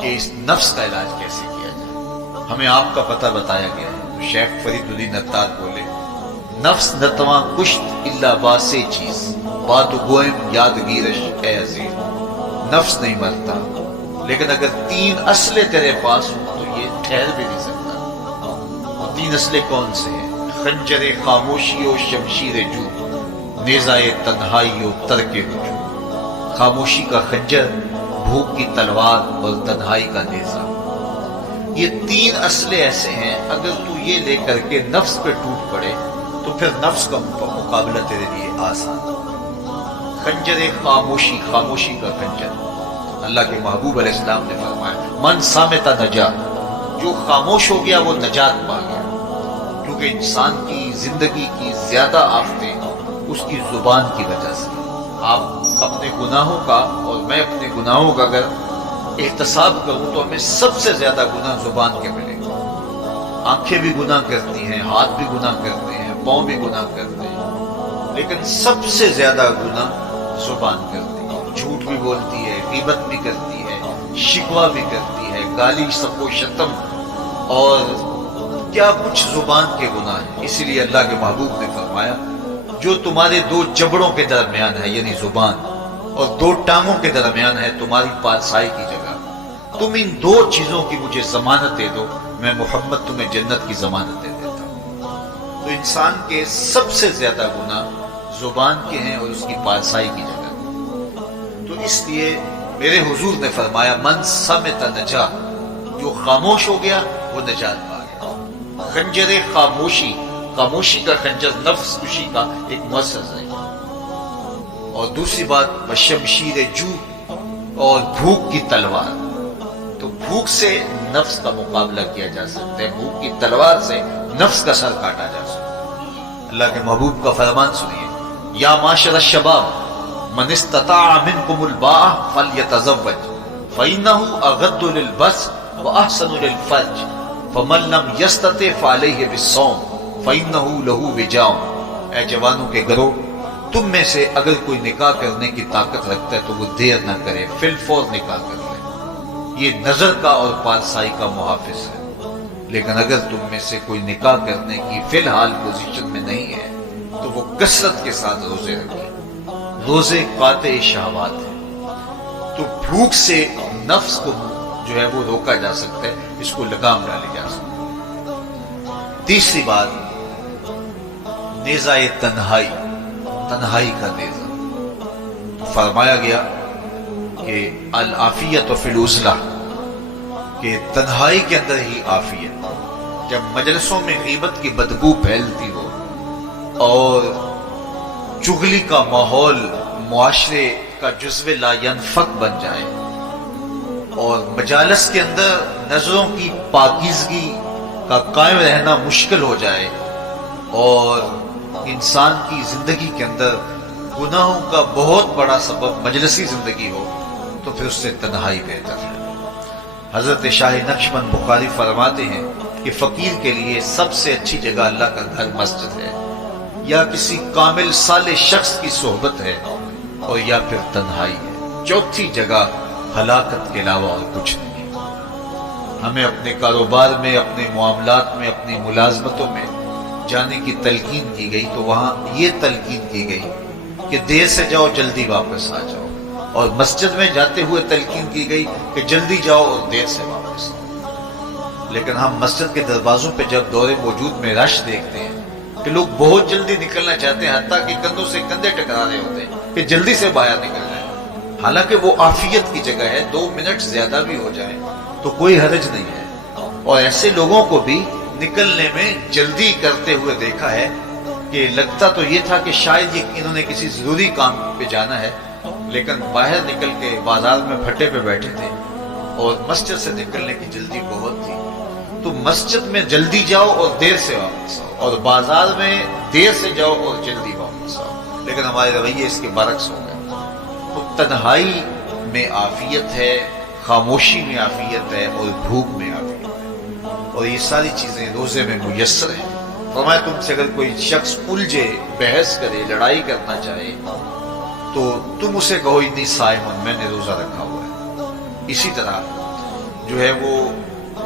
کہ اس نفس کا علاج کیسے کیا جائے۔ ہمیں آپ کا پتہ بتایا گیا ہے۔ تو شیخ فرید الدین اتار بولے، نفس نتواں کشت الا باسے چیز، بات گوئم یادگیرش اے عزیز۔ نفس نہیں مرتا، لیکن اگر 3 اسلحے تیرے پاس ہوں تو یہ ٹھہر بھی نہیں سکتا۔ وہ 3 اسلحے کون سے ہیں؟ خنجر خاموشی و شمشیر جو، نیزائے تنہائی و ترک رجوع۔ خاموشی کا خنجر، بھوک کی تلوار اور تنہائی کا نیزہ، یہ 3 اسلحے ایسے ہیں، اگر تو یہ لے کر کے نفس پہ ٹوٹ پڑے تو پھر نفس کا مقابلہ تیرے لیے آسان۔ خنجر خاموشی، خاموشی کا خنجر، اللہ کے محبوب علیہ السلام نے فرمایا من صامت نجا، جو خاموش ہو گیا وہ نجات پا گیا، کیونکہ انسان کی زندگی کی زیادہ آفتیں اس کی زبان کی وجہ سے۔ آپ اپنے گناہوں کا اور میں اپنے گناہوں کا اگر احتساب کروں تو ہمیں سب سے زیادہ گناہ زبان کے ملے گا۔ آنکھیں بھی گناہ کرتی ہیں، ہاتھ بھی گناہ کرتے ہیں، پاؤں بھی گناہ کرتے ہیں، لیکن سب سے زیادہ گناہ زبان کرتی ہے۔ جھوٹ بھی بولتی ہے، غیبت بھی کرتی ہے، شکوہ بھی کرتی ہے، گالی سب و شتم اور کیا کچھ زبان کے گناہ ہیں۔ اسی لیے اللہ کے محبوب نے فرمایا جو تمہارے 2 جبڑوں کے درمیان ہے یعنی زبان، اور 2 ٹانگوں کے درمیان ہے تمہاری پارسائی کی جگہ، تم ان 2 چیزوں کی مجھے ضمانت دے دو، میں محمد تمہیں جنت کی ضمانت دے دیتا ہوں۔ تو انسان کے سب سے زیادہ گناہ زبان کے ہیں اور اس کی پارسائی کی جگہ۔ تو اس لیے میرے حضور نے فرمایا من صمت نجا، جو خاموش ہو گیا وہ نجات پا گیا۔ خنجر خاموشی، خاموشی کا خنجر نفس کشی کا ایک مؤثر ہے۔ اور دوسری بات بشمشیر جو، اور بھوک کی تلوار، تو بھوک سے نفس کا مقابلہ کیا جا سکتا ہے، بھوک کی تلوار سے نفس کا سر کاٹا جا سکتا ہے۔ اللہ کے محبوب کا فرمان سنیے، یا معاشر الشباب من استطاع منکم الباء فلیتزوج فإنه اغض للبصر واحسن للفرج فمن لم یستطع فعلیہ بالصوم فإنه له وجاء۔ اے جوانوں کے گروہ، تم میں سے اگر کوئی نکاح کرنے کی طاقت رکھتا ہے تو وہ دیر نہ کرے، فی الفور نکاح کر لے، یہ نظر کا اور پارسائی کا محافظ ہے۔ لیکن اگر تم میں سے کوئی نکاح کرنے کی فی الحال پوزیشن میں نہیں ہے تو وہ کثرت کے ساتھ روزے رکھے۔ روزے قاطع شہوات ہیں، تو بھوک سے نفس کو جو ہے وہ روکا جا سکتا ہے، اس کو لگام ڈالی جا سکتی ہے۔ تیسری بات نیزہ تنہائی، تنہائی کا نیزہ، فرمایا گیا کہ العافیت فی العزلہ، کہ تنہائی کے اندر ہی عافیت۔ جب مجلسوں میں غیبت کی بدبو پھیلتی ہو اور چغلی کا ماحول معاشرے کا جزو لا ینفک بن جائے اور مجالس کے اندر نظروں کی پاکیزگی کا قائم رہنا مشکل ہو جائے اور انسان کی زندگی کے اندر گناہوں کا بہت بڑا سبب مجلسی زندگی ہو تو پھر اس سے تنہائی بہتر ہے۔ حضرت شاہ نقشبند بخاری فرماتے ہیں کہ فقیر کے لیے سب سے اچھی جگہ اللہ کا گھر مسجد ہے، یا کسی کامل صالح شخص کی صحبت ہے، اور یا پھر تنہائی ہے۔ چوتھی جگہ ہلاکت کے علاوہ اور کچھ نہیں۔ ہمیں اپنے کاروبار میں، اپنے معاملات میں، اپنی ملازمتوں میں جانے کی تلقین کی گئی تو وہاں یہ تلقین کی گئی کہ دیر سے جاؤ جلدی واپس آ جاؤ، اور مسجد میں جاتے ہوئے تلقین کی گئی کہ جلدی جاؤ اور دیر سے واپس آؤ۔ لیکن ہم مسجد کے دروازوں پہ جب دور موجود میں رش دیکھتے ہیں کہ لوگ بہت جلدی نکلنا چاہتے ہیں، حتیٰ کہ کندھوں سے کندھے ٹکرا رہے ہوتے ہیں کہ جلدی سے باہر نکل جائیں، حالانکہ وہ عافیت کی جگہ ہے، 2 منٹ زیادہ بھی ہو جائیں تو کوئی حرج نہیں ہے۔ اور ایسے لوگوں کو بھی نکلنے میں جلدی کرتے ہوئے دیکھا ہے کہ لگتا تو یہ تھا کہ شاید انہوں نے کسی ضروری کام پہ جانا ہے، لیکن باہر نکل کے بازار میں پھٹے پہ بیٹھے تھے اور مسجد سے نکلنے کی جلدی بہت تھی۔ تو مسجد میں جلدی جاؤ اور دیر سے واپس آؤ، اور بازار میں دیر سے جاؤ اور جلدی واپس آؤ، لیکن ہمارے رویے اس کے برعکس ہو گئے۔ تو تنہائی میں عافیت ہے، خاموشی میں عافیت ہے، اور بھوک میں عافیت ہے، اور یہ ساری چیزیں روزے میں میسر ہیں۔ فرمایا تم سے اگر کوئی شخص الجھے، بحث کرے، لڑائی کرنا چاہے تو تم اسے کہو انی صائم، میں نے روزہ رکھا ہوا ہے۔ اسی طرح جو ہے وہ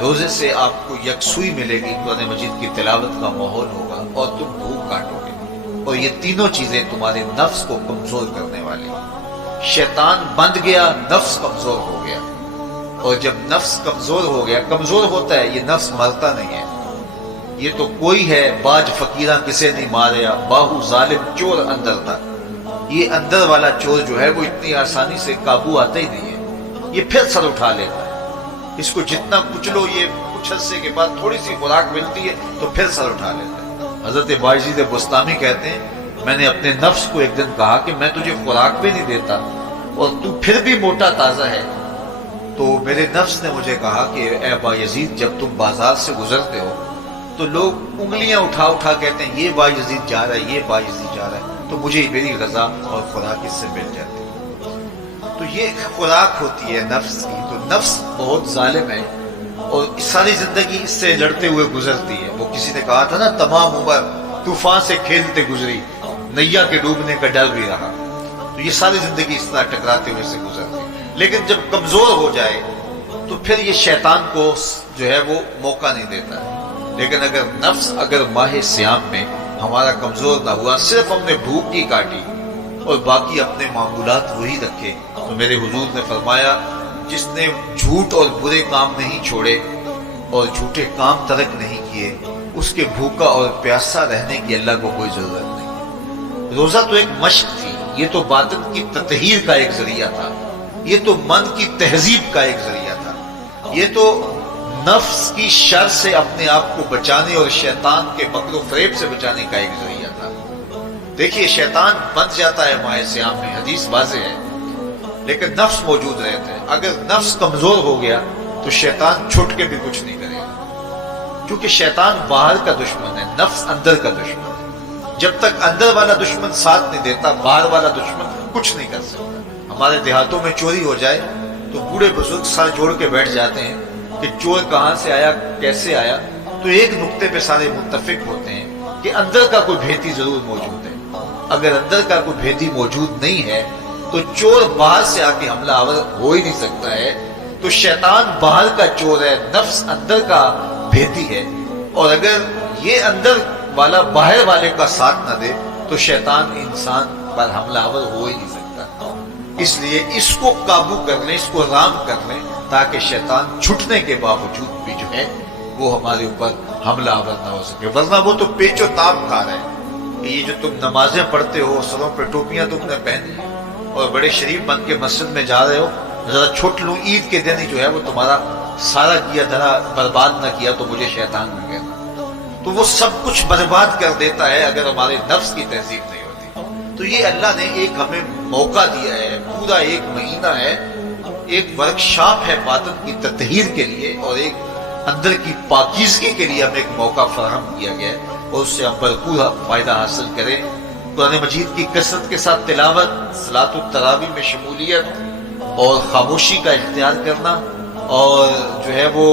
روزے سے آپ کو یکسوئی ملے گی، قرآن مجید کی تلاوت کا ماحول ہوگا اور تم بھوک کاٹو گے، اور یہ تینوں چیزیں تمہارے نفس کو کمزور کرنے والی ہیں۔ شیطان بند گیا، نفس کمزور ہو گیا، اور جب نفس کمزور ہو گیا، کمزور ہوتا ہے یہ نفس مرتا نہیں ہے، یہ تو کوئی ہے باج فقیراں کسے نہیں ماریا، باہو ظالم چور اندر تھا، یہ اندر والا چور جو ہے وہ اتنی آسانی سے قابو آتا ہی نہیں ہے، یہ پھر سر اٹھا لیتا ہے، اس کو جتنا کچلو یہ کچھ عرصے کے بعد تھوڑی سی خوراک ملتی ہے تو پھر سر اٹھا لیتا ہے۔ حضرت باجید بستامی کہتے ہیں میں نے اپنے نفس کو ایک دن کہا کہ میں تجھے خوراک بھی نہیں دیتا اور تو پھر بھی موٹا تازہ ہے، تو میرے نفس نے مجھے کہا کہ اے بایزید جب تم بازار سے گزرتے ہو تو لوگ انگلیاں اٹھا اٹھا کہتے ہیں یہ بایزید جا رہا ہے، یہ بایزید جا رہا ہے، تو مجھے میری غذا اور خوراک اس سے مل جاتی ہے۔ تو یہ خوراک ہوتی ہے نفس کی، تو نفس بہت ظالم ہے اور ساری زندگی اس سے لڑتے ہوئے گزرتی ہے۔ وہ کسی نے کہا تھا نا تمام عمر طوفان سے کھیلتے گزری، نیا کے ڈوبنے کا ڈر بھی رہا، تو یہ ساری زندگی اس طرح ٹکراتے ہوئے سے گزرتی ہے۔ لیکن جب کمزور ہو جائے تو پھر یہ شیطان کو جو ہے وہ موقع نہیں دیتا ہے۔ لیکن اگر نفس اگر ماہ سیام میں ہمارا کمزور نہ ہوا، صرف ہم نے بھوک کی کاٹی اور باقی اپنے معمولات وہی رکھے، تو میرے حضور نے فرمایا جس نے جھوٹ اور برے کام نہیں چھوڑے اور جھوٹے کام ترک نہیں کیے، اس کے بھوکا اور پیاسا رہنے کی اللہ کو کوئی ضرورت نہیں۔ روزہ تو ایک مشق تھی، یہ تو باطن کی تطہیر کا ایک ذریعہ تھا، یہ تو من کی تہذیب کا ایک ذریعہ تھا، یہ تو نفس کی شر سے اپنے آپ کو بچانے اور شیطان کے مکر و فریب سے بچانے کا ایک ذریعہ تھا۔ دیکھیے شیطان بن جاتا ہے ماہ سیام میں، حدیث واضح ہے، لیکن نفس موجود رہتا ہے۔ اگر نفس کمزور ہو گیا تو شیطان چھٹ کے بھی کچھ نہیں کرے گا، کیونکہ شیطان باہر کا دشمن ہے، نفس اندر کا دشمن ہے۔ جب تک اندر والا دشمن ساتھ نہیں دیتا، باہر والا دشمن کچھ نہیں کر سکتا۔ ہمارے دیہاتوں میں چوری ہو جائے تو بوڑھے بزرگ سر جوڑ کے بیٹھ جاتے ہیں کہ چور کہاں سے آیا، کیسے آیا، تو ایک نقطے پہ سارے متفق ہوتے ہیں کہ اندر کا کوئی بھیتی ضرور موجود ہے۔ اگر اندر کا کوئی بھیتی موجود نہیں ہے تو چور باہر سے آ کے حملہ آور ہو ہی نہیں سکتا ہے۔ تو شیطان باہر کا چور ہے، نفس اندر کا بھیتی ہے، اور اگر یہ اندر والا باہر والے کا ساتھ نہ دے تو شیطان انسان پر حملہ آور ہو ہی نہیں سکتا۔ اس لیے اس کو قابو کر لیں، اس کو رام کر لیں، تاکہ شیطان چھٹنے کے باوجود بھی جو ہے وہ ہمارے اوپر حملہ آور نہ ہو سکے، ورنہ وہ تو پیچ و تاب کھا رہے ہیں۔ یہ جو تم نمازیں پڑھتے ہو، سروں پہ ٹوپیاں تم نے پہنی ہیں اور بڑے شریف بن کے مسجد میں جا رہے ہو، ذرا چھوٹ لوں عید کے دن ہی جو ہے وہ تمہارا سارا کیا دھرا برباد نہ کیا تو مجھے شیطان نہ کہنا، تو وہ سب کچھ برباد کر دیتا ہے اگر ہمارے نفس کی تہذیب نہیں ہوتی۔ تو یہ اللہ نے ایک ہمیں موقع دیا ہے، پورا ایک مہینہ ہے، ایک ورکشاپ ہے باطن کی تطہیر کے لیے اور ایک اندر کی پاکیزگی کے لیے ہمیں ایک موقع فراہم کیا گیا ہے، اور اس سے ہم بھرپور فائدہ حاصل کریں۔ قرآن مجید کی کثرت کے ساتھ تلاوت، صلاۃ التراویح میں شمولیت اور خاموشی کا اختیار کرنا، اور جو ہے وہ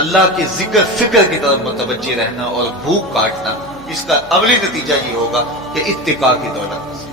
اللہ کے ذکر فکر کی طرف متوجہ رہنا اور بھوک کاٹنا، اس کا عملی نتیجہ یہ ہوگا کہ اتقاء کی دولت